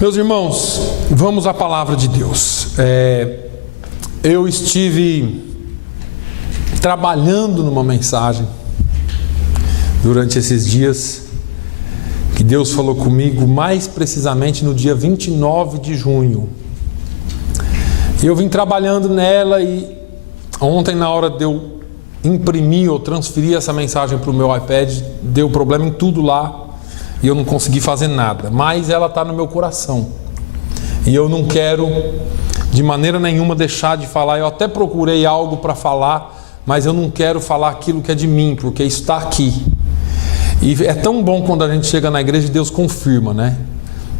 Meus irmãos, vamos à palavra de Deus. Eu estive trabalhando numa mensagem durante esses dias que Deus falou comigo, mais precisamente no dia 29 de junho. E eu vim trabalhando nela e ontem, na hora de eu imprimir ou transferir essa mensagem para o meu iPad, deu problema em tudo lá. E eu não consegui fazer nada, mas ela está no meu coração. E eu não quero de maneira nenhuma deixar de falar. Eu até procurei algo para falar, mas eu não quero falar aquilo que é de mim, porque isso está aqui. E é tão bom quando a gente chega na igreja e Deus confirma, né?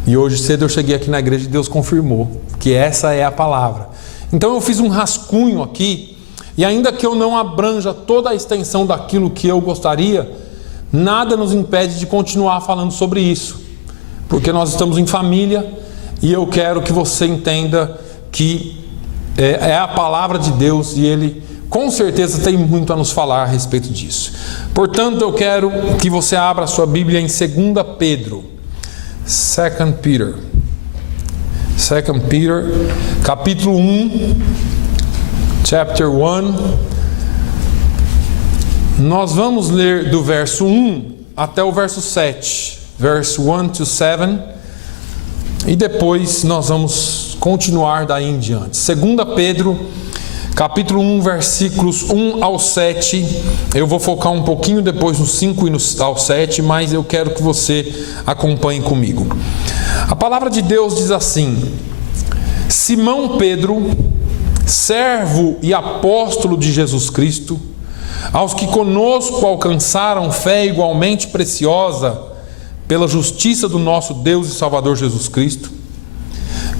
E hoje cedo eu cheguei aqui na igreja e Deus confirmou que essa é a palavra. Então eu fiz um rascunho aqui, e ainda que eu não abranja toda a extensão daquilo que eu gostaria, nada nos impede de continuar falando sobre isso, porque nós estamos em família e eu quero que você entenda que é a palavra de Deus e Ele com certeza tem muito a nos falar a respeito disso. Portanto, eu quero que você abra a sua Bíblia em 2 Pedro, 2 Peter, capítulo 1, chapter 1. Nós vamos ler do verso 1 até o verso 7, verso 1 to 7, e depois nós vamos continuar daí em diante. 2 Pedro, capítulo 1, versículos 1 ao 7, eu vou focar um pouquinho depois no 5 e ao 7, mas eu quero que você acompanhe comigo. A palavra de Deus diz assim: Simão Pedro, servo e apóstolo de Jesus Cristo, aos que conosco alcançaram fé igualmente preciosa pela justiça do nosso Deus e Salvador Jesus Cristo,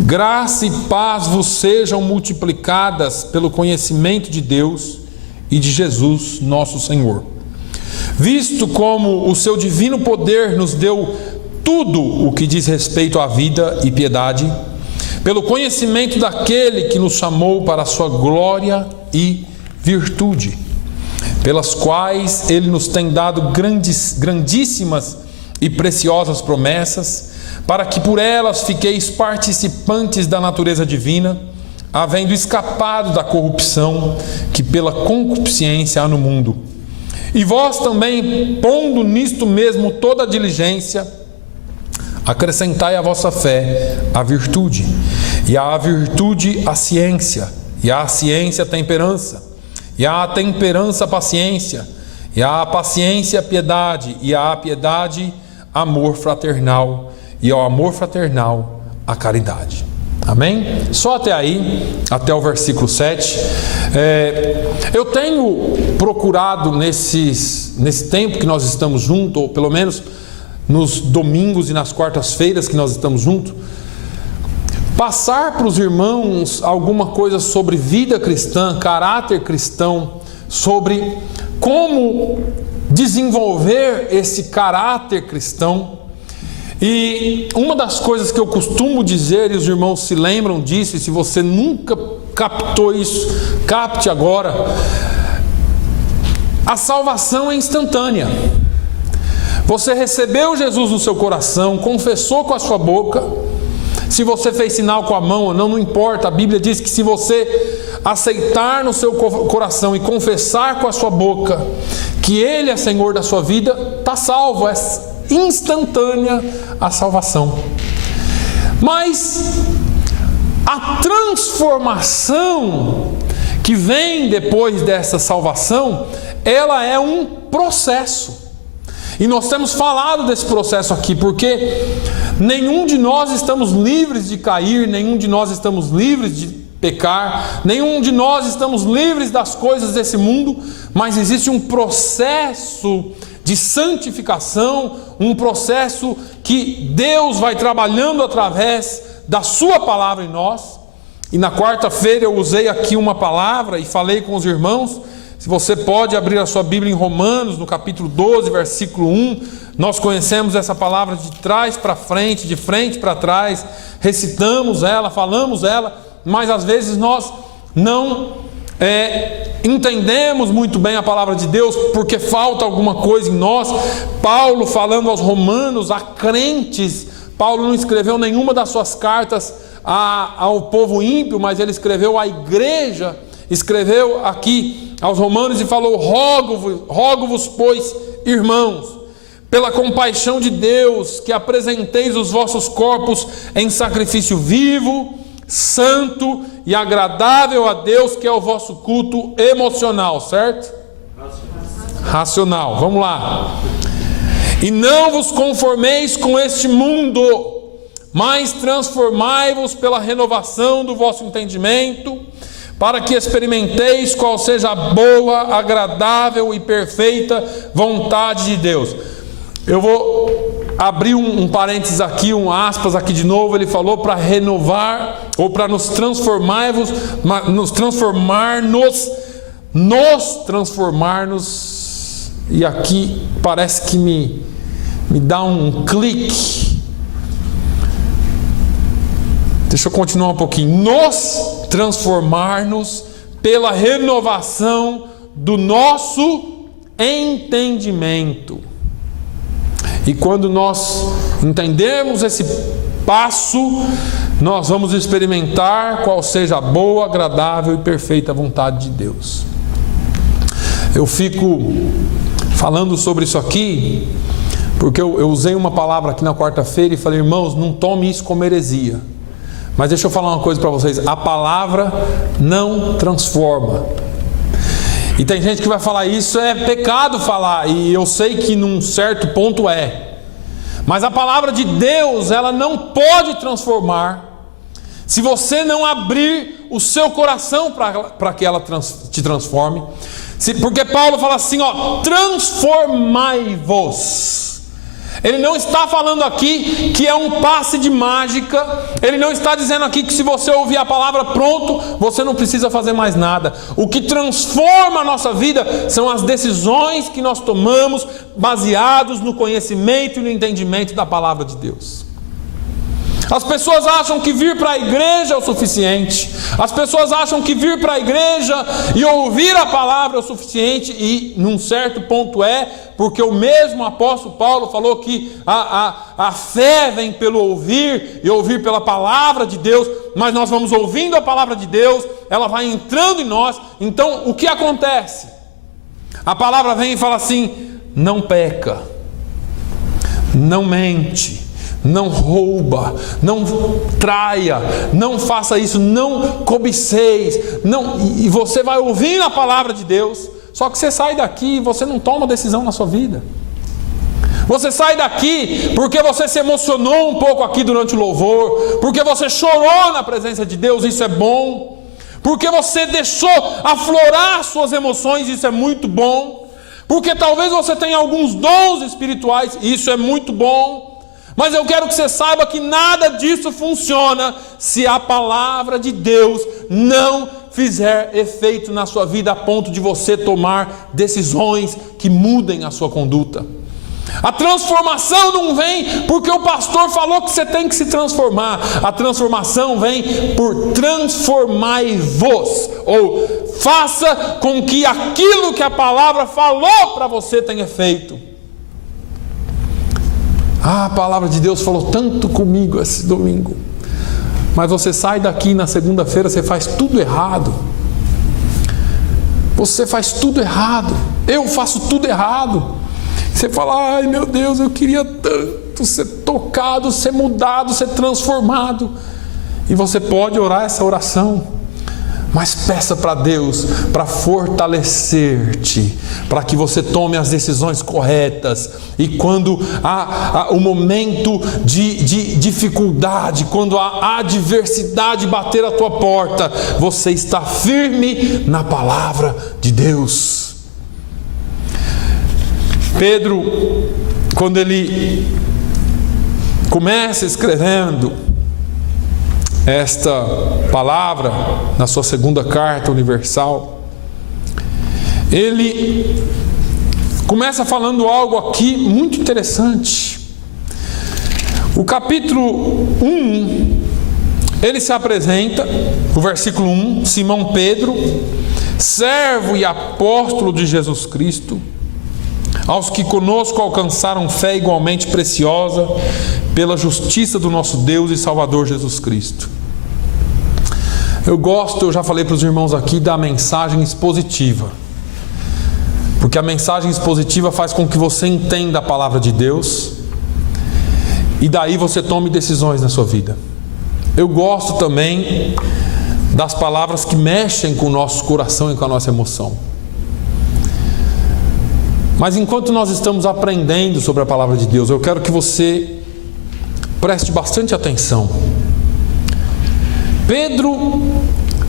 graça e paz vos sejam multiplicadas pelo conhecimento de Deus e de Jesus nosso Senhor, visto como o seu divino poder nos deu tudo o que diz respeito à vida e piedade, pelo conhecimento daquele que nos chamou para a sua glória e virtude, pelas quais Ele nos tem dado grandíssimas e preciosas promessas, para que por elas fiqueis participantes da natureza divina, havendo escapado da corrupção que pela concupiscência há no mundo. E vós também, pondo nisto mesmo toda a diligência, acrescentai à vossa fé a virtude, e à virtude a ciência, e à ciência a temperança, e à temperança a paciência, e à paciência a piedade, e à piedade amor fraternal, e ao amor fraternal a caridade. Amém? Só até aí, até o versículo 7. Eu tenho procurado nesse tempo que nós estamos juntos, ou pelo menos nos domingos e nas quartas-feiras que nós estamos juntos, passar para os irmãos alguma coisa sobre vida cristã, caráter cristão, sobre como desenvolver esse caráter cristão. E uma das coisas que eu costumo dizer, e os irmãos se lembram disso, e se você nunca captou isso, capte agora: a salvação é instantânea. Você recebeu Jesus no seu coração, confessou com a sua boca. Se você fez sinal com a mão ou não, não importa. A Bíblia diz que se você aceitar no seu coração e confessar com a sua boca que Ele é Senhor da sua vida, está salvo. É instantânea a salvação. Mas a transformação que vem depois dessa salvação, ela é um processo. E nós temos falado desse processo aqui, porque nenhum de nós estamos livres de cair, nenhum de nós estamos livres de pecar, nenhum de nós estamos livres das coisas desse mundo, mas existe um processo de santificação, um processo que Deus vai trabalhando através da sua palavra em nós. E na quarta-feira eu usei aqui uma palavra e falei com os irmãos. Se você pode abrir a sua Bíblia em Romanos, no capítulo 12, versículo 1, nós conhecemos essa palavra de trás para frente, de frente para trás, recitamos ela, falamos ela, mas às vezes nós não entendemos muito bem a palavra de Deus, porque falta alguma coisa em nós. Paulo, falando aos romanos, a crentes Paulo não escreveu nenhuma das suas cartas ao povo ímpio, mas ele escreveu à igreja, escreveu aqui aos romanos e falou: rogo-vos, pois, irmãos, pela compaixão de Deus, que apresenteis os vossos corpos em sacrifício vivo, santo e agradável a Deus, que é o vosso culto emocional, certo? Racional. Vamos lá. E não vos conformeis com este mundo, mas transformai-vos pela renovação do vosso entendimento, para que experimenteis qual seja a boa, agradável e perfeita vontade de Deus. Eu vou abrir um parênteses aqui, um aspas aqui de novo. Ele falou para renovar, ou para nos transformarmos, e aqui parece que me dá um clique. Deixa eu continuar um pouquinho. Nos transformar-nos pela renovação do nosso entendimento. E quando nós entendermos esse passo, nós vamos experimentar qual seja a boa, agradável e perfeita vontade de Deus. Eu fico falando sobre isso aqui porque eu usei uma palavra aqui na quarta-feira e falei: irmãos, não tome isso como heresia. Mas deixa eu falar uma coisa para vocês: a palavra não transforma. E tem gente que vai falar: isso é pecado falar, e eu sei que num certo ponto é. Mas a palavra de Deus, ela não pode transformar se você não abrir o seu coração para que ela te transforme. Porque Paulo fala assim, transformai-vos. Ele não está falando aqui que é um passe de mágica. Ele não está dizendo aqui que se você ouvir a palavra, pronto, você não precisa fazer mais nada. O que transforma a nossa vida são as decisões que nós tomamos baseados no conhecimento e no entendimento da palavra de Deus. As pessoas acham que vir para a igreja é o suficiente. As pessoas acham que vir para a igreja e ouvir a palavra é o suficiente. E num certo ponto porque o mesmo apóstolo Paulo falou que a fé vem pelo ouvir e ouvir pela palavra de Deus. Mas nós vamos ouvindo a palavra de Deus, ela vai entrando em nós. Então o que acontece? A palavra vem e fala assim: não peca, não mente, não rouba, não traia, não faça isso, não cobiceis, e você vai ouvindo a palavra de Deus. Só que você sai daqui e você não toma decisão na sua vida. Você sai daqui porque você se emocionou um pouco aqui durante o louvor, porque você chorou na presença de Deus, isso é bom, porque você deixou aflorar suas emoções, isso é muito bom, porque talvez você tenha alguns dons espirituais, isso é muito bom. Mas eu quero que você saiba que nada disso funciona se a palavra de Deus não fizer efeito na sua vida a ponto de você tomar decisões que mudem a sua conduta. A transformação não vem porque o pastor falou que você tem que se transformar. A transformação vem por transformai-vos, ou faça com que aquilo que a palavra falou para você tenha efeito. A palavra de Deus falou tanto comigo esse domingo, mas você sai daqui na segunda-feira, você faz tudo errado. Você faz tudo errado. Eu faço tudo errado. Você fala: ai meu Deus, eu queria tanto ser tocado, ser mudado, ser transformado. E você pode orar essa oração, mas peça para Deus para fortalecer-te, para que você tome as decisões corretas. E quando há o momento de dificuldade, quando a adversidade bater a tua porta, você está firme na palavra de Deus. Pedro, quando ele começa escrevendo esta palavra na sua segunda carta universal, ele começa falando algo aqui muito interessante. O capítulo 1, ele se apresenta, o versículo 1, Simão Pedro, servo e apóstolo de Jesus Cristo, aos que conosco alcançaram fé igualmente preciosa, pela justiça do nosso Deus e Salvador Jesus Cristo. Eu já falei para os irmãos aqui, da mensagem expositiva. Porque a mensagem expositiva faz com que você entenda a palavra de Deus e daí você tome decisões na sua vida. Eu gosto também das palavras que mexem com o nosso coração e com a nossa emoção. Mas enquanto nós estamos aprendendo sobre a palavra de Deus, eu quero que você preste bastante atenção. Pedro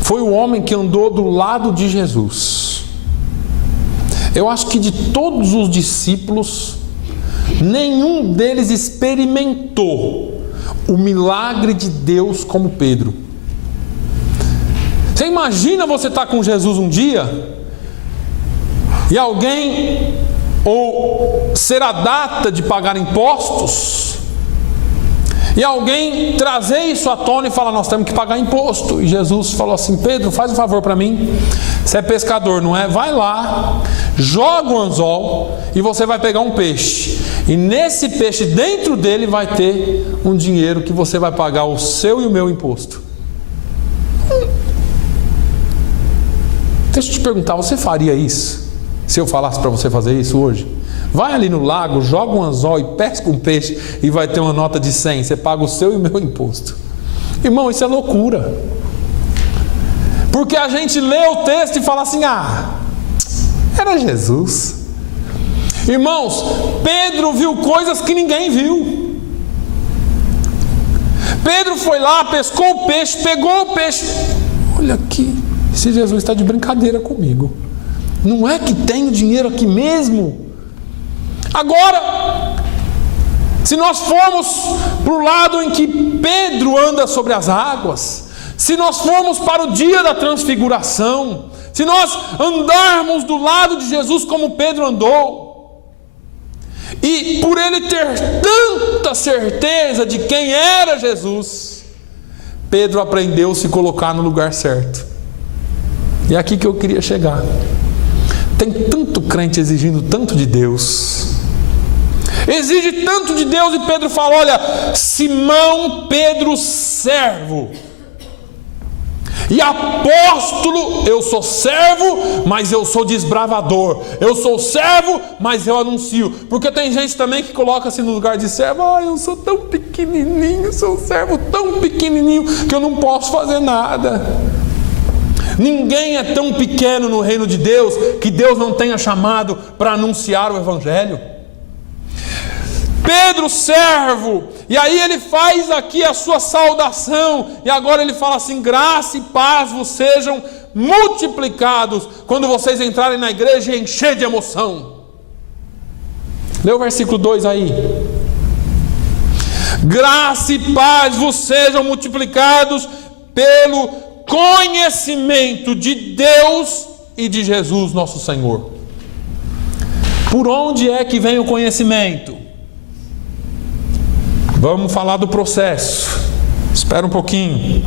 foi o homem que andou do lado de Jesus. Eu acho que de todos os discípulos, nenhum deles experimentou o milagre de Deus como Pedro. Você imagina você estar com Jesus um dia e alguém, ou ser a data de pagar impostos, e alguém trazer isso à tona e falar: nós temos que pagar imposto. E Jesus falou assim: Pedro, faz um favor para mim, você é pescador, não é? Vai lá, joga o anzol e você vai pegar um peixe, e nesse peixe, dentro dele vai ter um dinheiro que você vai pagar o seu e o meu imposto. Deixa eu te perguntar, você faria isso? Se eu falasse para você fazer isso hoje? Vai ali no lago, joga um anzol e pesca um peixe e vai ter uma nota de 100. Você paga o seu e o meu imposto. Irmão, isso é loucura. Porque a gente lê o texto e fala assim: era Jesus. Irmãos, Pedro viu coisas que ninguém viu. Pedro foi lá, pescou o peixe, pegou o peixe. Olha aqui, esse Jesus está de brincadeira comigo. Não é que tem dinheiro aqui mesmo? Agora, se nós formos para o lado em que Pedro anda sobre as águas, se nós formos para o dia da transfiguração, se nós andarmos do lado de Jesus como Pedro andou, e por ele ter tanta certeza de quem era Jesus, Pedro aprendeu a se colocar no lugar certo. E é aqui que eu queria chegar. Tem tanto crente exigindo tanto de Deus, exige tanto de Deus, e Pedro fala: olha, Simão Pedro, servo e apóstolo, eu sou servo, mas eu sou desbravador. Eu sou servo, mas eu anuncio. Porque tem gente também que coloca-se no lugar de servo: eu sou tão pequenininho, sou um servo tão pequenininho que eu não posso fazer nada. Ninguém é tão pequeno no reino de Deus que Deus não tenha chamado para anunciar o Evangelho. Pedro, servo, e aí ele faz aqui a sua saudação, e agora ele fala assim: graça e paz vos sejam multiplicados quando vocês entrarem na igreja e encher de emoção. Lê o versículo 2 aí. Graça e paz vos sejam multiplicados pelo conhecimento de Deus e de Jesus nosso Senhor. Por onde é que vem o conhecimento? Vamos falar do processo. Espera um pouquinho.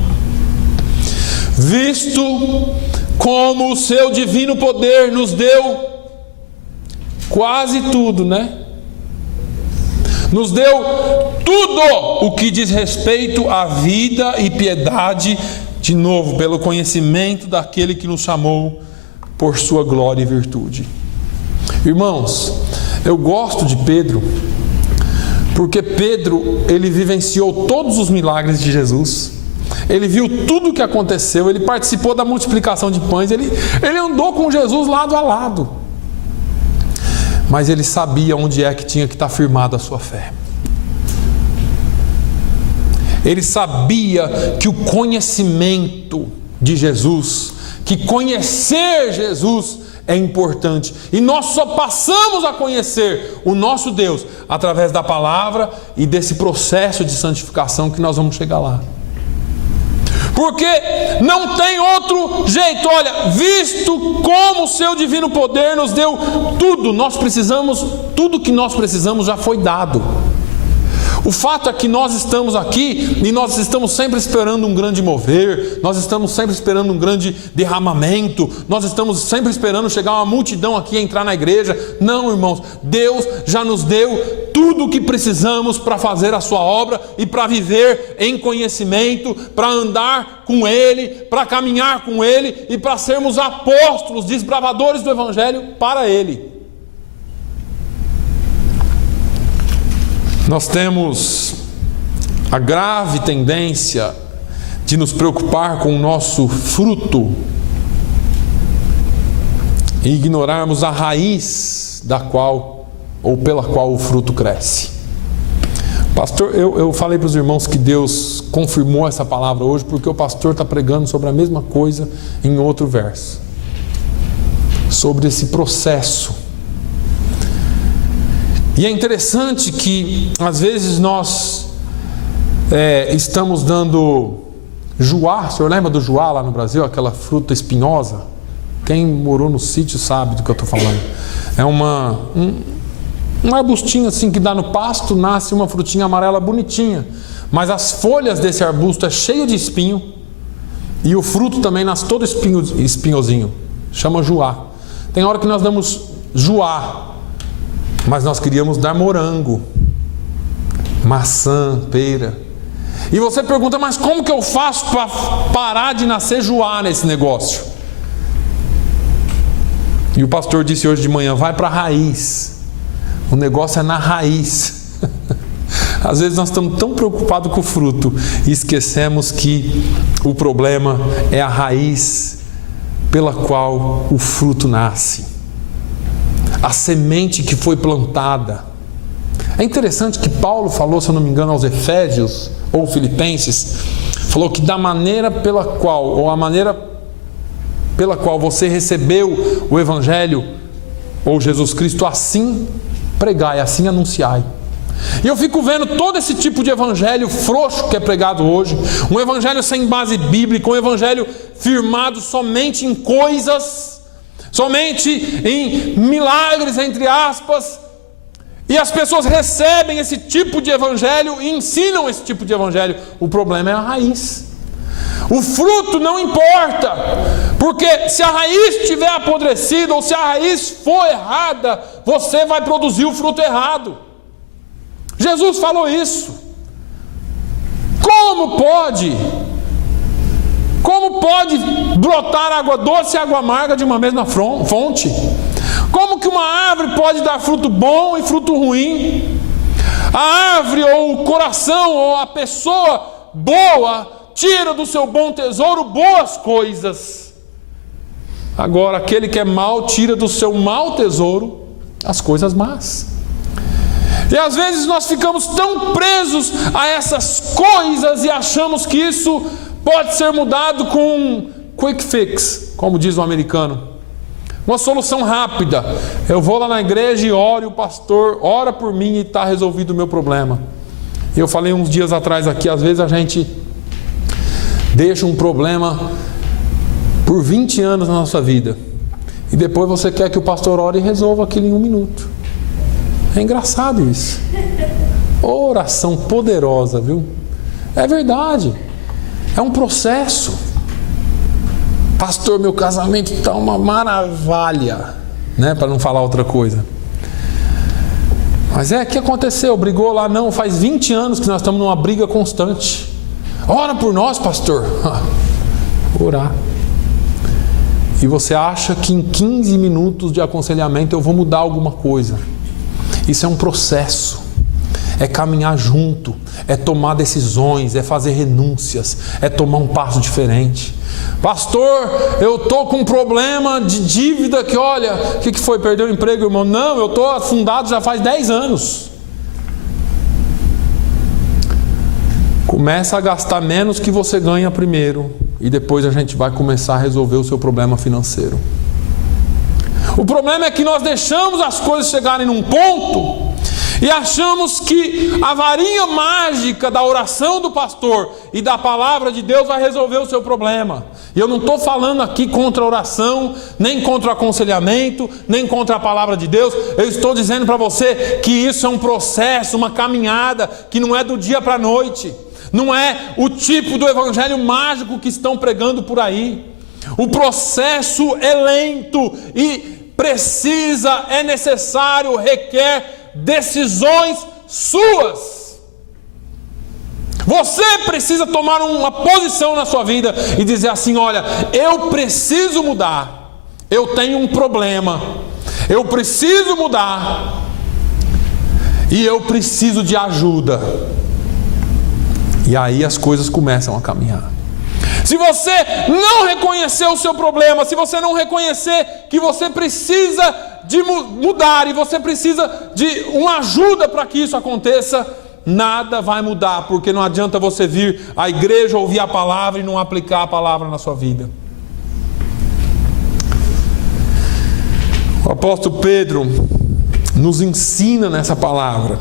Visto como o seu divino poder nos deu quase tudo, né? Nos deu tudo o que diz respeito à vida e piedade, de novo, pelo conhecimento daquele que nos chamou por sua glória e virtude. Irmãos, eu gosto de Pedro, porque Pedro, ele vivenciou todos os milagres de Jesus, ele viu tudo o que aconteceu, ele participou da multiplicação de pães, ele andou com Jesus lado a lado, mas ele sabia onde é que tinha que estar firmado a sua fé. Ele sabia que o conhecimento de Jesus, que conhecer Jesus é importante. E nós só passamos a conhecer o nosso Deus através da palavra e desse processo de santificação que nós vamos chegar lá. Porque não tem outro jeito. Olha, visto como o seu divino poder nos deu tudo, tudo que nós precisamos já foi dado. O fato é que nós estamos aqui e nós estamos sempre esperando um grande mover, nós estamos sempre esperando um grande derramamento, nós estamos sempre esperando chegar uma multidão aqui e entrar na igreja. Não, irmãos, Deus já nos deu tudo o que precisamos para fazer a sua obra e para viver em conhecimento, para andar com Ele, para caminhar com Ele e para sermos apóstolos, desbravadores do Evangelho para Ele. Nós temos a grave tendência de nos preocupar com o nosso fruto e ignorarmos a raiz da qual ou pela qual o fruto cresce. Pastor, eu falei para os irmãos que Deus confirmou essa palavra hoje porque o pastor está pregando sobre a mesma coisa em outro verso, sobre esse processo. E é interessante que às vezes nós estamos dando juá. O senhor lembra do juá lá no Brasil? Aquela fruta espinhosa? Quem morou no sítio sabe do que eu estou falando. É um arbustinho assim que dá no pasto, nasce uma frutinha amarela bonitinha, mas as folhas desse arbusto é cheio de espinho e o fruto também nasce todo espinhosinho. Chama juá. Tem hora que nós damos juá, mas nós queríamos dar morango, maçã, pera. E você pergunta, mas como que eu faço para parar de nascer juá nesse negócio? E o pastor disse hoje de manhã, vai para a raiz. O negócio é na raiz. Às vezes nós estamos tão preocupados com o fruto e esquecemos que o problema é a raiz pela qual o fruto nasce. A semente que foi plantada. É interessante que Paulo falou, se eu não me engano, aos Efésios ou Filipenses, falou que da maneira pela qual, ou a maneira pela qual você recebeu o Evangelho, ou Jesus Cristo, assim pregai, assim anunciai. E eu fico vendo todo esse tipo de evangelho frouxo que é pregado hoje, um evangelho sem base bíblica, um evangelho firmado somente em coisas, somente em milagres, entre aspas, e as pessoas recebem esse tipo de evangelho e ensinam esse tipo de evangelho. O problema é a raiz. O fruto não importa, porque se a raiz estiver apodrecida ou se a raiz for errada, você vai produzir o fruto errado. Jesus falou isso. Como pode brotar água doce e água amarga de uma mesma fonte? Como que uma árvore pode dar fruto bom e fruto ruim? A árvore ou o coração ou a pessoa boa tira do seu bom tesouro boas coisas. Agora aquele que é mau tira do seu mau tesouro as coisas más. E às vezes nós ficamos tão presos a essas coisas e achamos que isso pode ser mudado com um quick fix, como diz o americano. Uma solução rápida. Eu vou lá na igreja e oro, e o pastor ora por mim e está resolvido o meu problema. E eu falei uns dias atrás aqui, às vezes a gente deixa um problema por 20 anos na nossa vida. E depois você quer que o pastor ore e resolva aquilo em 1 minuto. É engraçado isso. Oração poderosa, viu? É verdade. É um processo. Pastor, meu casamento está uma maravilha, né? Para não falar outra coisa. Mas o que aconteceu? Brigou lá? Não, faz 20 anos que nós estamos numa briga constante. Ora por nós, pastor. Orar. E você acha que em 15 minutos de aconselhamento eu vou mudar alguma coisa. Isso é um processo. É caminhar junto, é tomar decisões, é fazer renúncias, é tomar um passo diferente. Pastor, eu estou com um problema de dívida que, olha, o que foi? Perdeu o emprego, irmão? Não, eu estou afundado já faz 10 anos. Começa a gastar menos que você ganha primeiro e depois a gente vai começar a resolver o seu problema financeiro. O problema é que nós deixamos as coisas chegarem num ponto E achamos que a varinha mágica da oração do pastor e da palavra de Deus vai resolver o seu problema. E eu não estou falando aqui contra a oração, nem contra o aconselhamento, nem contra a palavra de Deus. Eu estou dizendo para você que isso é um processo, uma caminhada, que não é do dia para a noite. Não é o tipo do evangelho mágico que estão pregando por aí. O processo é lento e precisa, é necessário, requer decisões suas. Você precisa tomar uma posição na sua vida e dizer assim: olha, eu preciso mudar, eu tenho um problema, eu preciso mudar e eu preciso de ajuda. E aí as coisas começam a caminhar. Se você não reconhecer o seu problema, se você não reconhecer que você precisa de mudar e você precisa de uma ajuda para que isso aconteça, nada vai mudar, porque não adianta você vir à igreja, ouvir a palavra e não aplicar a palavra na sua vida. O apóstolo Pedro nos ensina nessa palavra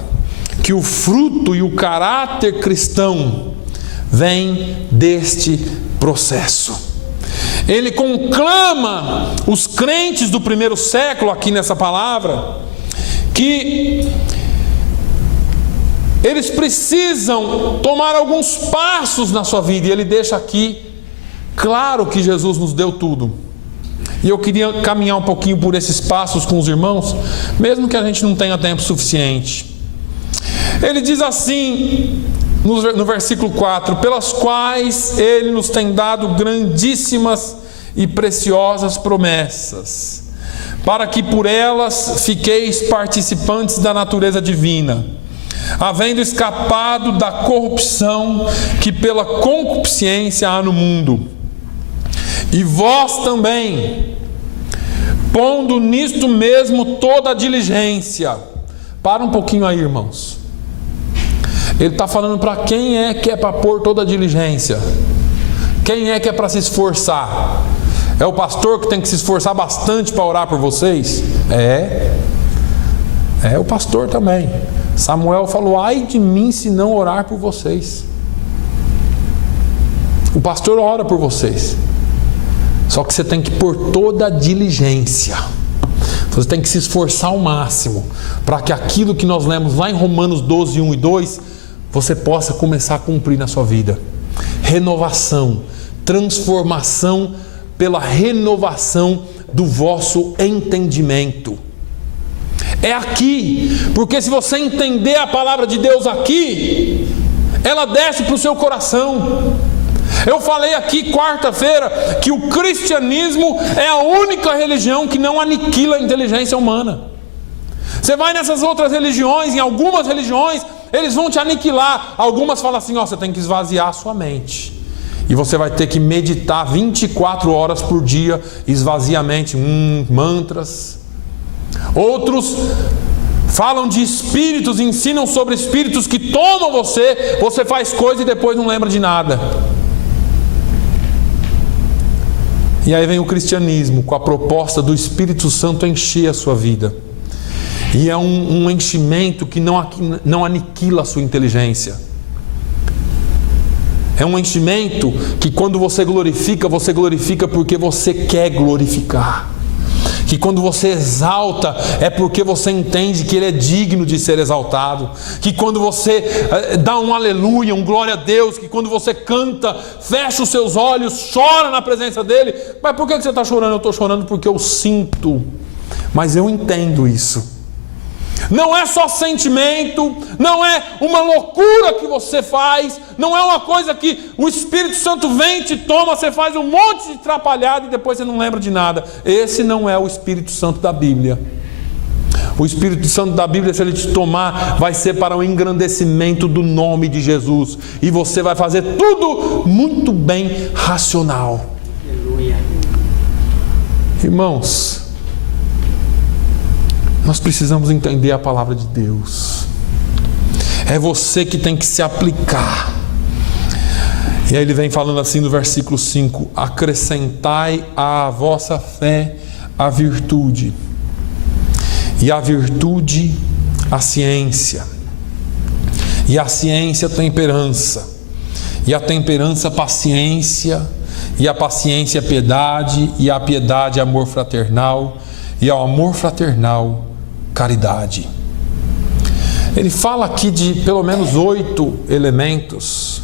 que o fruto e o caráter cristão vem deste processo. Ele conclama os crentes do primeiro século aqui nessa palavra que eles precisam tomar alguns passos na sua vida, e ele deixa aqui claro que Jesus nos deu tudo. E eu queria caminhar um pouquinho por esses passos com os irmãos, mesmo que a gente não tenha tempo suficiente. Ele diz assim no versículo 4: pelas quais Ele nos tem dado grandíssimas e preciosas promessas, para que por elas fiqueis participantes da natureza divina, havendo escapado da corrupção que pela concupiscência há no mundo. E vós também, pondo nisto mesmo toda a diligência. Para um pouquinho aí, irmãos. Ele está falando para quem é que é para pôr toda a diligência? Quem é que é para se esforçar? É o pastor que tem que se esforçar bastante para orar por vocês? É o pastor também. Samuel falou: ai de mim se não orar por vocês. O pastor ora por vocês. Só que você tem que pôr toda a diligência. Você tem que se esforçar ao máximo para que aquilo que nós lemos lá em Romanos 12, 1 e 2, você possa começar a cumprir na sua vida. Renovação, transformação pela renovação do vosso entendimento. É aqui, porque se você entender a palavra de Deus aqui, ela desce para o seu coração. Eu falei aqui quarta-feira que o cristianismo é a única religião que não aniquila a inteligência humana. Você vai nessas outras religiões, em algumas religiões, eles vão te aniquilar. Algumas falam assim: ó, você tem que esvaziar a sua mente. E você vai ter que meditar 24 horas por dia, esvazia a mente, mantras. Outros falam de espíritos, ensinam sobre espíritos que tomam você, você faz coisa e depois não lembra de nada. E aí vem o cristianismo com a proposta do Espírito Santo encher a sua vida. E é um enchimento que não aniquila a sua inteligência. É um enchimento que quando você glorifica porque você quer glorificar. Que quando você exalta é porque você entende que Ele é digno de ser exaltado. Que quando você dá um aleluia, um glória a Deus, que quando você canta, fecha os seus olhos, chora na presença dEle. Mas por que você está chorando? Eu estou chorando porque eu sinto, mas eu entendo isso. Não é só sentimento, não é uma loucura que você faz, não é uma coisa que o Espírito Santo vem e te toma, você faz um monte de atrapalhada e depois você não lembra de nada. Esse não é o Espírito Santo da Bíblia. O Espírito Santo da Bíblia, se ele te tomar, vai ser para o engrandecimento do nome de Jesus. E você vai fazer tudo muito bem racional. Aleluia. Irmãos, nós precisamos entender a palavra de Deus. É você que tem que se aplicar. E aí ele vem falando assim no versículo 5: acrescentai à vossa fé a virtude, e a virtude a ciência. E a ciência, temperança. E a temperança, paciência. E a paciência, piedade. E a piedade, amor fraternal. E ao amor fraternal, caridade. Ele fala aqui de pelo menos 8 elementos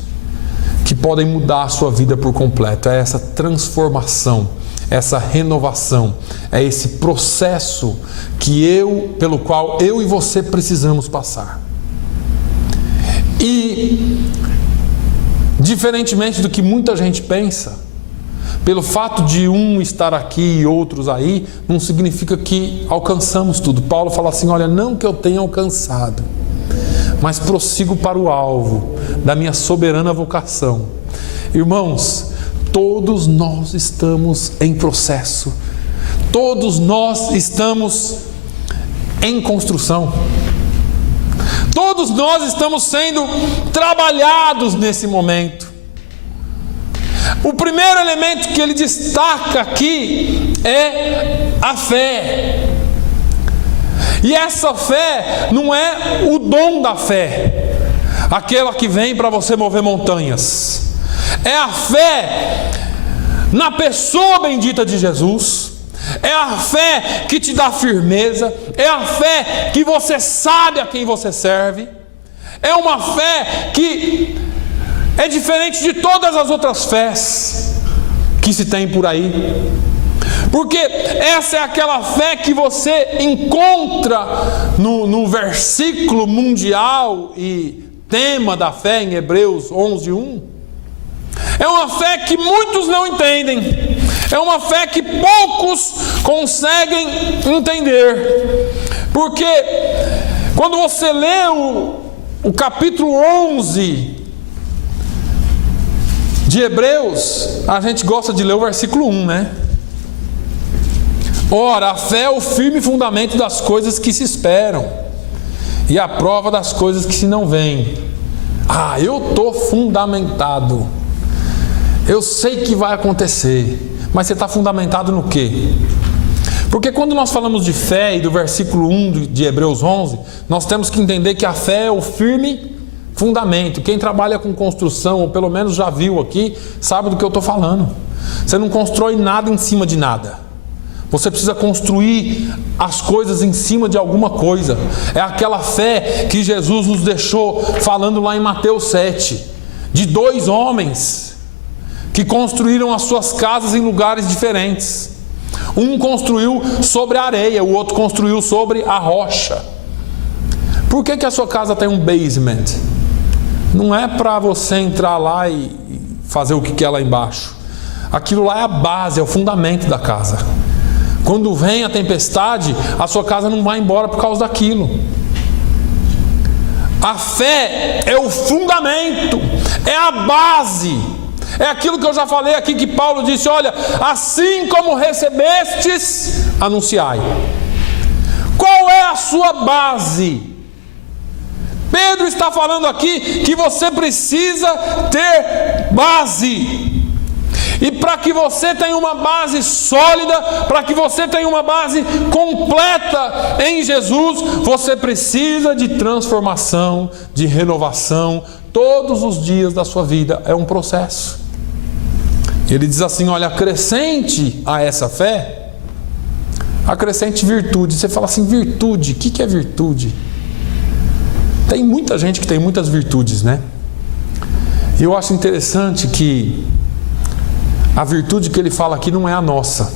que podem mudar a sua vida por completo. É essa transformação, essa renovação, é esse processo pelo qual eu e você precisamos passar. E, diferentemente do que muita gente pensa, pelo fato de um estar aqui e outros aí, não significa que alcançamos tudo. Paulo fala assim, olha, não que eu tenha alcançado, mas prossigo para o alvo da minha soberana vocação. Irmãos, todos nós estamos em processo. Todos nós estamos em construção. Todos nós estamos sendo trabalhados nesse momento. O primeiro elemento que ele destaca aqui é a fé. E essa fé não é o dom da fé, aquela que vem para você mover montanhas. É a fé na pessoa bendita de Jesus. É a fé que te dá firmeza. É a fé que você sabe a quem você serve. É uma fé que é diferente de todas as outras fés que se tem por aí. Porque essa é aquela fé que você encontra no versículo mundial e tema da fé em Hebreus 11:1. É uma fé que muitos não entendem. É uma fé que poucos conseguem entender. Porque quando você lê o capítulo 11 de Hebreus, a gente gosta de ler o versículo 1, né? Ora, a fé é o firme fundamento das coisas que se esperam e a prova das coisas que se não veem. Ah, eu estou fundamentado. Eu sei que vai acontecer. Mas você está fundamentado no quê? Porque quando nós falamos de fé e do versículo 1 de Hebreus 11, nós temos que entender que a fé é o firme fundamento. Quem trabalha com construção, ou pelo menos já viu aqui, sabe do que eu estou falando. Você não constrói nada em cima de nada. Você precisa construir as coisas em cima de alguma coisa. É aquela fé que Jesus nos deixou falando lá em Mateus 7, de 2 homens que construíram as suas casas em lugares diferentes. Um construiu sobre a areia, o outro construiu sobre a rocha. Por que a sua casa tem um basement? Não é para você entrar lá e fazer o que quer lá embaixo. Aquilo lá é a base, é o fundamento da casa. Quando vem a tempestade, a sua casa não vai embora por causa daquilo. A fé é o fundamento, é a base. É aquilo que eu já falei aqui, que Paulo disse, olha, assim como recebestes, anunciai. Qual é a sua base? Pedro está falando aqui que você precisa ter base. E para que você tenha uma base sólida, para que você tenha uma base completa em Jesus, você precisa de transformação, de renovação. Todos os dias da sua vida é um processo. Ele diz assim, olha, acrescente a essa fé, acrescente virtude. Você fala assim, virtude, o que é virtude? Tem muita gente que tem muitas virtudes, né? E eu acho interessante que a virtude que ele fala aqui não é a nossa.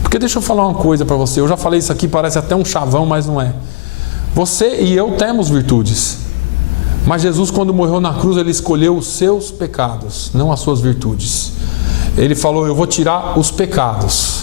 Porque deixa eu falar uma coisa para você, eu já falei isso aqui, parece até um chavão, mas não é. Você e eu temos virtudes. Mas Jesus, quando morreu na cruz, ele escolheu os seus pecados, não as suas virtudes. Ele falou, eu vou tirar os pecados.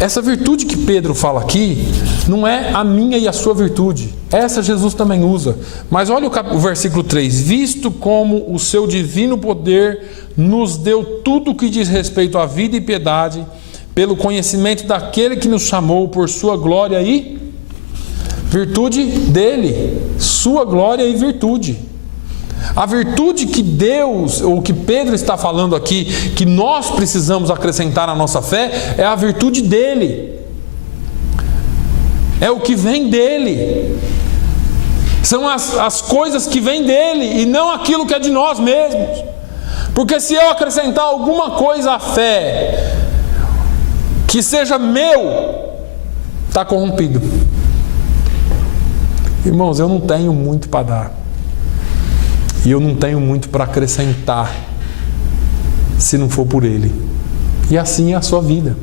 Essa virtude que Pedro fala aqui, não é a minha e a sua virtude. Essa Jesus também usa. Mas olha o versículo 3. Visto como o seu divino poder nos deu tudo o que diz respeito à vida e piedade, pelo conhecimento daquele que nos chamou por sua glória e virtude dele. Sua glória e virtude. A virtude que Deus, ou que Pedro está falando aqui, que nós precisamos acrescentar à nossa fé, é a virtude dele. é o que vem dele. São as coisas que vêm dele e não aquilo que é de nós mesmos. Porque se eu acrescentar alguma coisa à fé que seja meu, está corrompido. Irmãos, eu não tenho muito para dar. E eu não tenho muito para acrescentar se não for por Ele. E assim é a sua vida.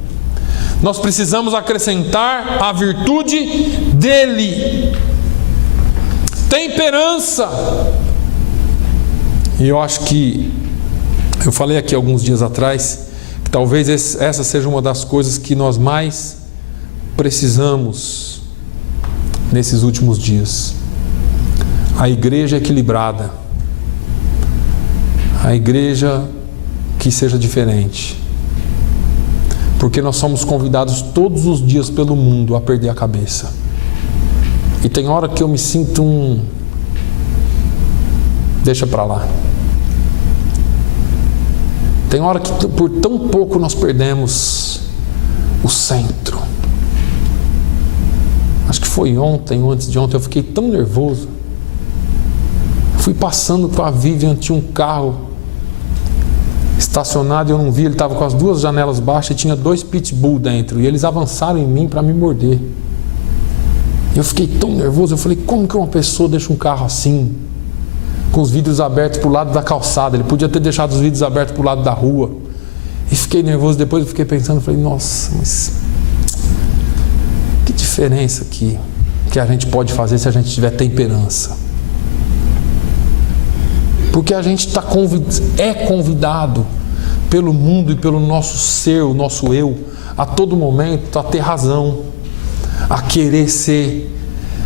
Nós precisamos acrescentar a virtude dEle. Temperança. E eu acho que eu falei aqui alguns dias atrás que talvez essa seja uma das coisas que nós mais precisamos nesses últimos dias. A igreja equilibrada. A igreja que seja diferente. Porque nós somos convidados todos os dias pelo mundo a perder a cabeça. E tem hora que eu me sinto deixa pra lá. Tem hora que por tão pouco nós perdemos o centro. Acho que foi ontem ou antes de ontem, eu fiquei tão nervoso. Fui passando com a Vivian, tinha um carro estacionado e eu não vi, ele estava com as duas janelas baixas e tinha 2 pitbull dentro. E eles avançaram em mim para me morder. Eu fiquei tão nervoso, eu falei, como que uma pessoa deixa um carro assim, com os vidros abertos para o lado da calçada? Ele podia ter deixado os vidros abertos para o lado da rua. E fiquei nervoso, depois eu fiquei pensando, falei, nossa, mas que diferença que a gente pode fazer se a gente tiver temperança? Porque a gente é convidado pelo mundo e pelo nosso ser, o nosso eu, a todo momento a ter razão, a querer ser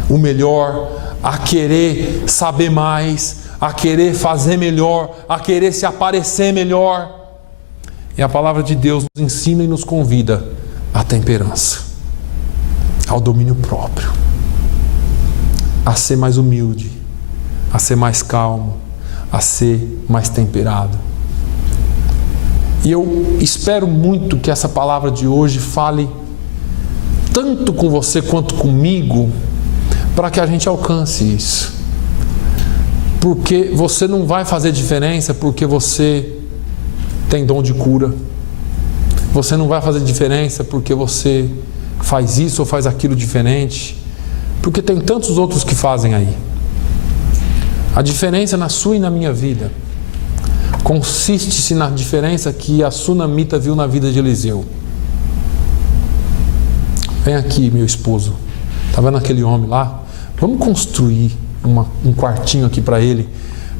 o melhor, a querer saber mais, a querer fazer melhor, a querer se aparecer melhor. E a palavra de Deus nos ensina e nos convida à temperança, ao domínio próprio, a ser mais humilde, a ser mais calmo, a ser mais temperado. E eu espero muito que essa palavra de hoje fale tanto com você quanto comigo, para que a gente alcance isso. Porque você não vai fazer diferença porque você tem dom de cura. Você não vai fazer diferença porque você faz isso ou faz aquilo diferente. Porque tem tantos outros que fazem aí. A diferença na sua e na minha vida consiste-se na diferença que a sunamita viu na vida de Eliseu. Vem aqui, meu esposo. Está vendo aquele homem lá? Vamos construir um quartinho aqui para ele,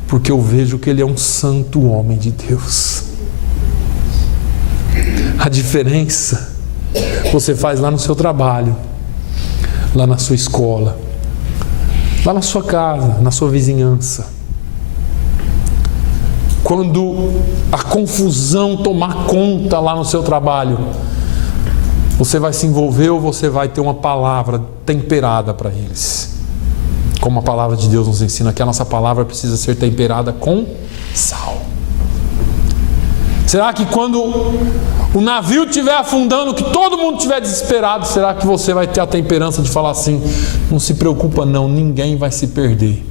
porque eu vejo que ele é um santo homem de Deus. A diferença você faz lá no seu trabalho, lá na sua escola, lá na sua casa, na sua vizinhança. Quando a confusão tomar conta lá no seu trabalho, você vai se envolver ou você vai ter uma palavra temperada para eles? Como a palavra de Deus nos ensina que a nossa palavra precisa ser temperada com sal. Será que quando o navio estiver afundando, que todo mundo estiver desesperado, será que você vai ter a temperança de falar assim, não se preocupa não, ninguém vai se perder?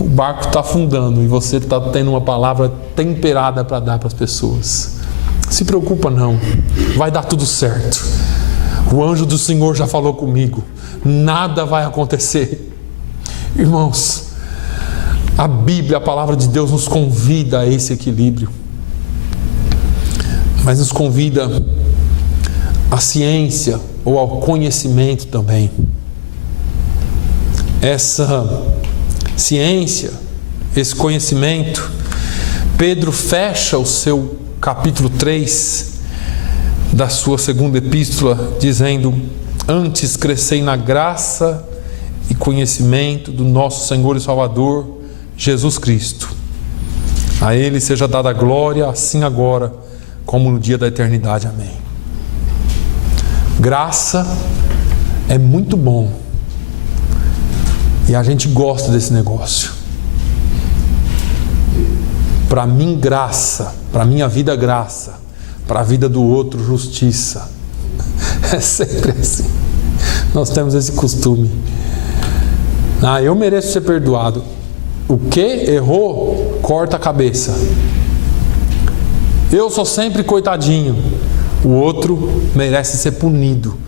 O barco está afundando e você está tendo uma palavra temperada para dar para as pessoas. Se preocupa não, vai dar tudo certo. O anjo do Senhor já falou comigo, nada vai acontecer. Irmãos, a Bíblia, a palavra de Deus nos convida a esse equilíbrio, mas nos convida à ciência ou ao conhecimento também. Essa ciência, esse conhecimento, Pedro fecha o seu capítulo 3 da sua segunda epístola dizendo: antes crescei na graça e conhecimento do nosso Senhor e Salvador Jesus Cristo. A Ele seja dada a glória, assim agora como no dia da eternidade. Amém. Graça é muito bom e a gente gosta desse negócio. Para mim, graça, para minha vida, graça, para a vida do outro, justiça. É sempre assim. Nós temos esse costume. Eu mereço ser perdoado. O que? Errou? Corta a cabeça. Eu sou sempre coitadinho. O outro merece ser punido.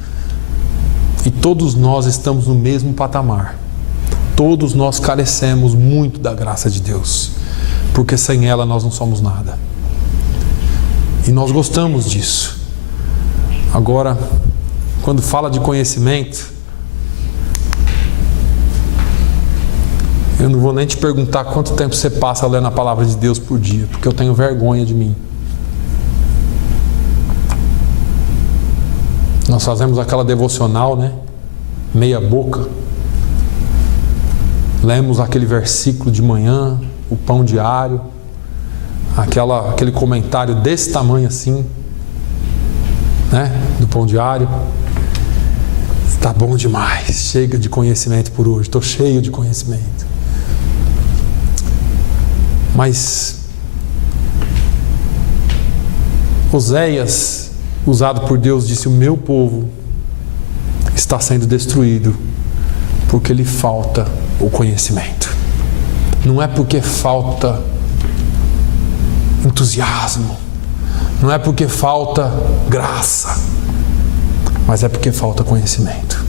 E todos nós estamos no mesmo patamar. Todos nós carecemos muito da graça de Deus. Porque sem ela nós não somos nada. E nós gostamos disso. Agora, quando fala de conhecimento, eu não vou nem te perguntar quanto tempo você passa lendo a palavra de Deus por dia, porque eu tenho vergonha de mim. Nós fazemos aquela devocional, né? Meia boca. Lemos aquele versículo de manhã, o pão diário, aquele comentário desse tamanho assim, né? Do pão diário. Está bom demais, chega de conhecimento por hoje, estou cheio de conhecimento. Mas Oséias, usado por Deus, disse: o meu povo está sendo destruído porque lhe falta o conhecimento. Não é porque falta entusiasmo, não é porque falta graça, mas é porque falta conhecimento.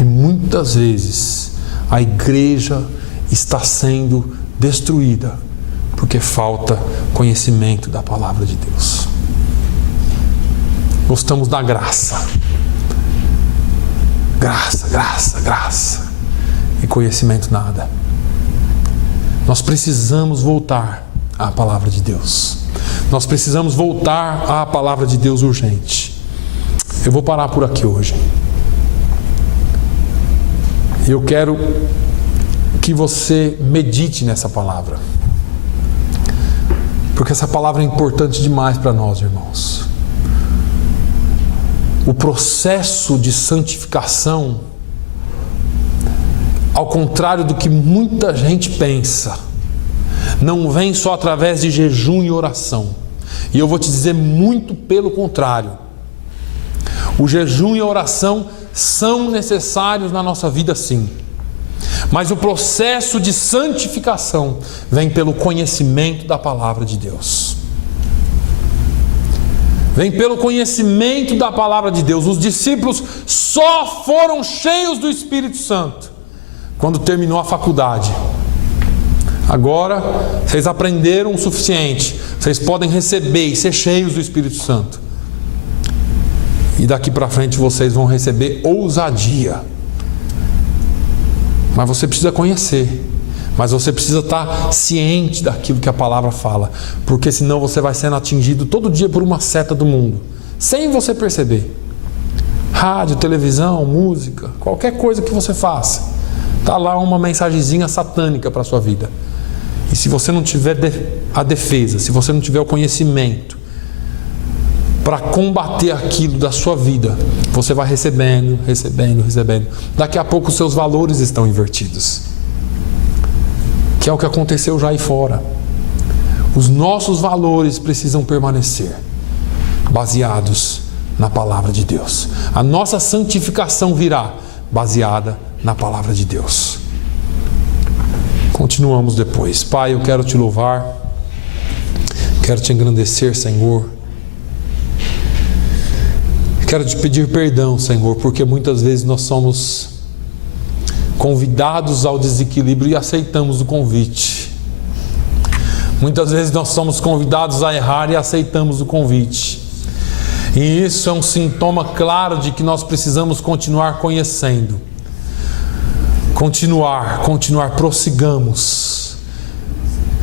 E muitas vezes a igreja está sendo destruída porque falta conhecimento da palavra de Deus. Gostamos da graça. Graça, graça, graça. E conhecimento nada. Nós precisamos voltar à palavra de Deus. Nós precisamos voltar à palavra de Deus urgente. Eu vou parar por aqui hoje. Eu quero que você medite nessa palavra. Porque essa palavra é importante demais para nós, irmãos. O processo de santificação, ao contrário do que muita gente pensa, não vem só através de jejum e oração. E eu vou te dizer muito pelo contrário. O jejum e a oração são necessários na nossa vida, sim. Mas o processo de santificação vem pelo conhecimento da palavra de Deus. Vem pelo conhecimento da palavra de Deus. Os discípulos só foram cheios do Espírito Santo quando terminou a faculdade. Agora, vocês aprenderam o suficiente. Vocês podem receber e ser cheios do Espírito Santo. E daqui para frente vocês vão receber ousadia. Mas você precisa conhecer. Mas você precisa estar ciente daquilo que a palavra fala. Porque senão você vai sendo atingido todo dia por uma seta do mundo, sem você perceber. Rádio, televisão, música, qualquer coisa que você faça, está lá uma mensagenzinha satânica para a sua vida. E se você não tiver a defesa, se você não tiver o conhecimento para combater aquilo da sua vida, você vai recebendo. Daqui a pouco os seus valores estão invertidos. Que é o que aconteceu já aí fora. Os nossos valores precisam permanecer baseados na palavra de Deus. A nossa santificação virá baseada na palavra de Deus. Continuamos depois. Pai, eu quero te louvar, quero te engrandecer, Senhor. Quero te pedir perdão, Senhor, porque muitas vezes nós somos convidados ao desequilíbrio e aceitamos o convite. Muitas vezes nós somos convidados a errar e aceitamos o convite. E isso é um sintoma claro de que nós precisamos continuar conhecendo. Continuar, prossigamos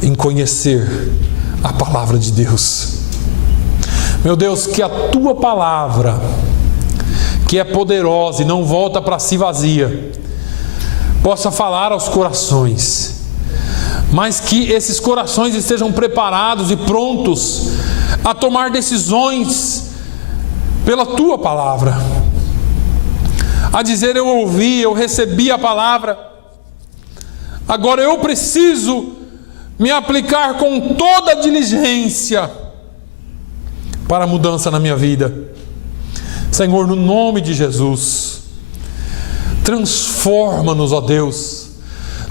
em conhecer a palavra de Deus. Meu Deus, que a tua palavra, que é poderosa e não volta para si vazia, possa falar aos corações, mas que esses corações estejam preparados e prontos a tomar decisões pela tua palavra, a dizer: eu ouvi, eu recebi a palavra, agora eu preciso me aplicar com toda a diligência para a mudança na minha vida. Senhor, no nome de Jesus, transforma-nos, ó Deus.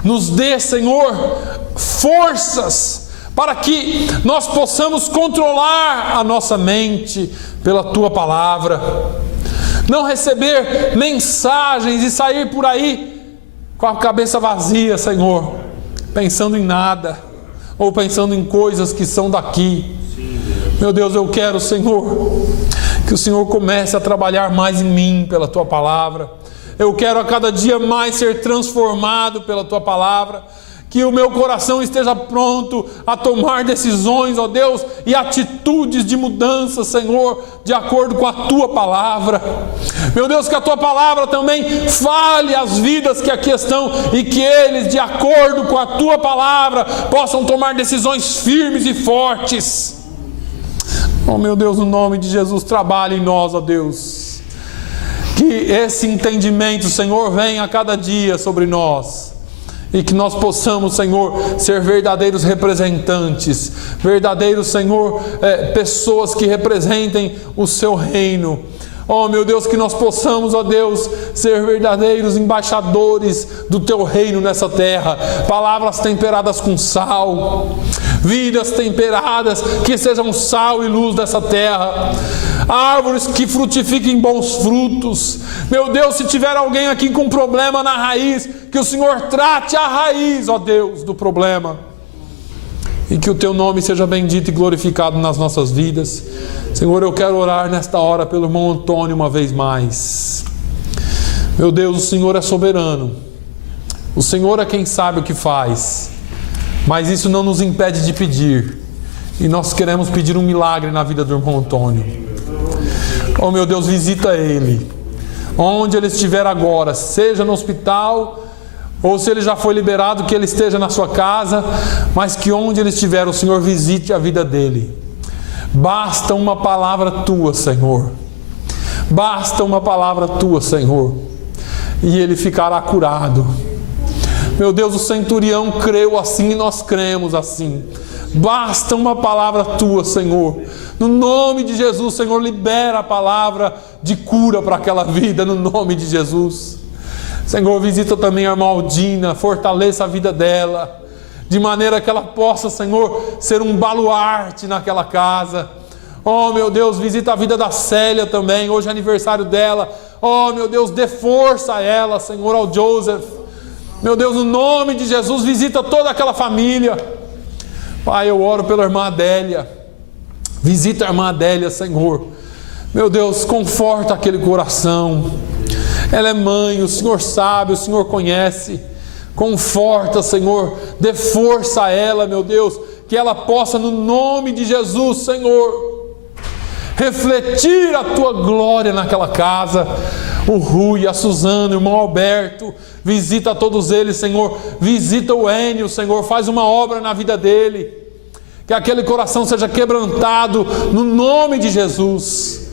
Nos dê, Senhor, forças para que nós possamos controlar a nossa mente pela Tua palavra. Não receber mensagens e sair por aí com a cabeça vazia, Senhor, pensando em nada, ou pensando em coisas que são daqui. Meu Deus, eu quero, Senhor, que o Senhor comece a trabalhar mais em mim pela Tua palavra. Eu quero a cada dia mais ser transformado pela Tua palavra. Que o meu coração esteja pronto a tomar decisões, ó Deus, e atitudes de mudança, Senhor, de acordo com a Tua palavra. Meu Deus, que a Tua palavra também fale às vidas que aqui estão e que eles, de acordo com a Tua palavra, possam tomar decisões firmes e fortes. Oh, meu Deus, no nome de Jesus, trabalhe em nós, ó Deus. Que esse entendimento, Senhor, venha a cada dia sobre nós. E que nós possamos, Senhor, ser verdadeiros representantes, verdadeiros, Senhor, pessoas que representem o Seu reino. Oh, meu Deus, que nós possamos, ó Deus, ser verdadeiros embaixadores do Teu reino nessa terra. Palavras temperadas com sal, vidas temperadas, que sejam sal e luz dessa terra. Árvores que frutifiquem bons frutos. Meu Deus, se tiver alguém aqui com problema na raiz, que o Senhor trate a raiz, ó Deus, do problema. E que o Teu nome seja bendito e glorificado nas nossas vidas. Senhor, eu quero orar nesta hora pelo irmão Antônio uma vez mais. Meu Deus, o Senhor é soberano. O Senhor é quem sabe o que faz. Mas isso não nos impede de pedir. E nós queremos pedir um milagre na vida do irmão Antônio. Oh, meu Deus, visita ele. Onde ele estiver agora, seja no hospital, ou se ele já foi liberado, que ele esteja na sua casa, mas que onde ele estiver, o Senhor visite a vida dele. Basta uma palavra Tua, Senhor. Basta uma palavra Tua, Senhor, e ele ficará curado. Meu Deus, o centurião creu assim e nós cremos assim. Basta uma palavra Tua, Senhor. No nome de Jesus, Senhor, libera a palavra de cura para aquela vida, no nome de Jesus. Senhor, visita também a irmã Aldina, fortaleça a vida dela, de maneira que ela possa, Senhor, ser um baluarte naquela casa. Oh, meu Deus, visita a vida da Célia também, hoje é aniversário dela. Oh, meu Deus, dê força a ela, Senhor, ao Joseph. Meu Deus, no nome de Jesus, visita toda aquela família. Pai, eu oro pela irmã Adélia. Visita a irmã Adélia, Senhor. Meu Deus, conforta aquele coração. Ela é mãe, o Senhor sabe, o Senhor conhece. Conforta, Senhor, dê força a ela, meu Deus, que ela possa, no nome de Jesus, Senhor, refletir a Tua glória naquela casa. O Rui, a Suzana, o irmão Alberto, visita todos eles, Senhor. Visita o Enio, Senhor, faz uma obra na vida dele. Que aquele coração seja quebrantado no nome de Jesus.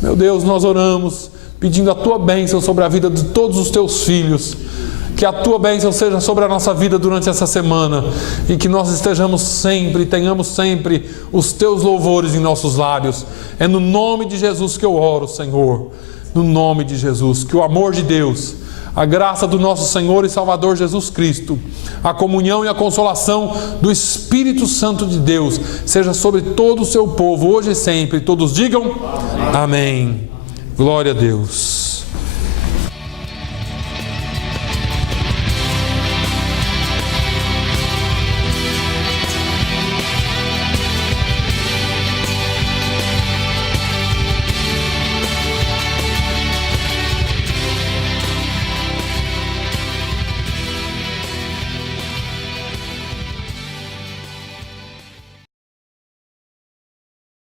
Meu Deus, nós oramos pedindo a Tua bênção sobre a vida de todos os Teus filhos. Que a Tua bênção seja sobre a nossa vida durante essa semana. E que nós estejamos sempre, tenhamos sempre os Teus louvores em nossos lábios. É no nome de Jesus que eu oro, Senhor. No nome de Jesus. Que o amor de Deus, a graça do nosso Senhor e Salvador Jesus Cristo, a comunhão e a consolação do Espírito Santo de Deus, seja sobre todo o Seu povo, hoje e sempre. Todos digam amém. Glória a Deus.